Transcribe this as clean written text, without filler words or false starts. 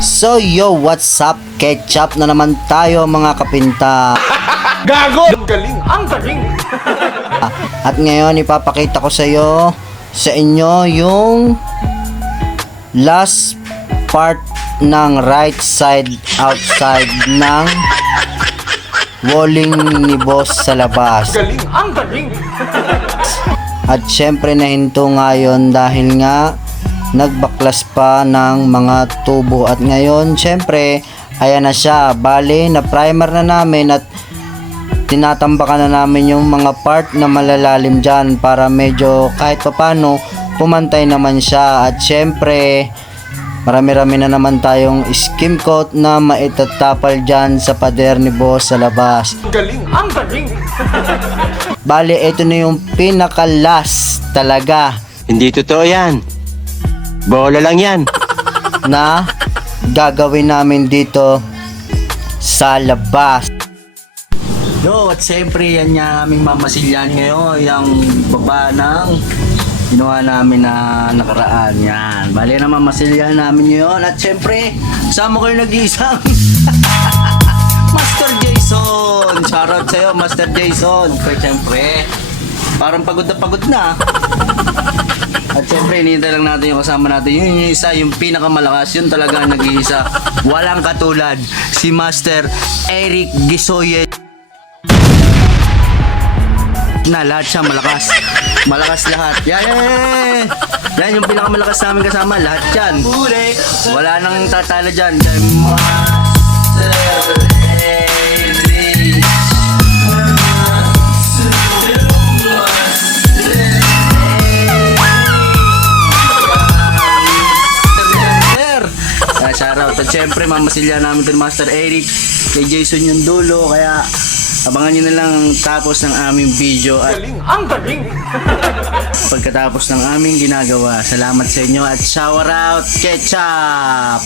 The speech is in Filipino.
So yo, what's up? Ketchup na naman tayo mga kapinta. Gago! Ang galing! Ang galing! At ngayon ipapakita ko sa inyo yung last part ng right side outside ng walling ni boss sa labas. Galing! Ang galing! At syempre nahinto nga yun dahil nga nagbaklas pa ng mga tubo. At ngayon syempre ayan na siya. Bale na primer na namin at tinatambakan na namin yung mga part na malalalim dyan para medyo kahit papano pumantay naman siya. At syempre marami-rami na naman tayong skim coat na maitatapal dyan sa pader ni boss sa labas. Ang galing! Ang galing! Bale ito na yung pinaka last talaga Hindi totoo yan. Bola lang yan. na gagawin namin dito sa labas. Yo, at siyempre yan nga aming mamasilyan ngayon, yung baba ng ginawa namin na nakaraan. Yan, bali na mamasilyan namin ngayon. At siyempre, sama kayo nag-iisang Master Jason. Shoutout sa'yo, Master Jason. Siyempre, parang pagod na. At syempre, hinihintay lang natin yung kasama natin. Yung isa, yung pinakamalakas, yun talaga nag-iisa. Walang katulad. Si Master Eric Gisoye. Na lahat siya malakas. Malakas lahat. Yan yung pinakamalakas namin kasama. Lahat yan. Wala nang tatalo dyan. Master Eric. Shoutout. At syempre mamasilya namin din Master Eric, kay Jason yung dulo, kaya abangan nyo na lang ang tapos ng aming video at Galing! Ang galing! pagkatapos ng aming ginagawa. Salamat sa inyo at shout out Ketchup!